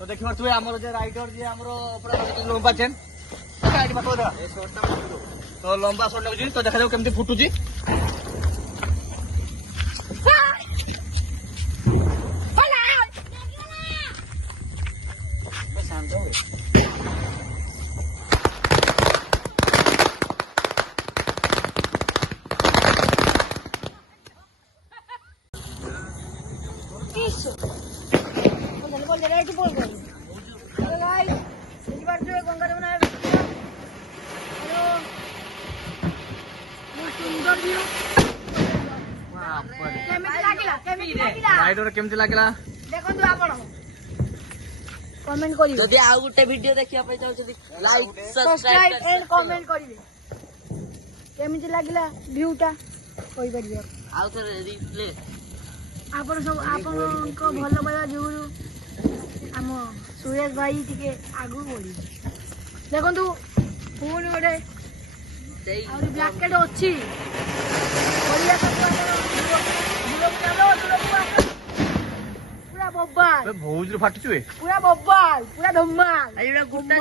तो देखि पारथुए हमर जे राइडर जे हमरो पूरा लंबा चेन गाड़ी मत दे ए शॉर्टटा मत तो लंबा शॉर्ट लागुची तो देखा जाऊ केमती फुटुची शांत हो राइडर केमती लागला देखंतु आपण कमेंट करिवे जदि आ गुटे वीडियो देखिया पय चाहू लाइक सब्सक्राइब एंड कमेंट करिवे केमिति लागिला व्यूटा कोइ करिवे आ थरे रिप्ले आपण सब आपण को भलो भलो जोरु हम सुरेश भाई टिके आगु बोली देखंतु फोन गोटे सेई और ब्लैकेट अछि बढ़िया सब पूरा बब्बाल भौज फाटुची पूरा बब्बाल पूरा धम्माल आइडा गुटा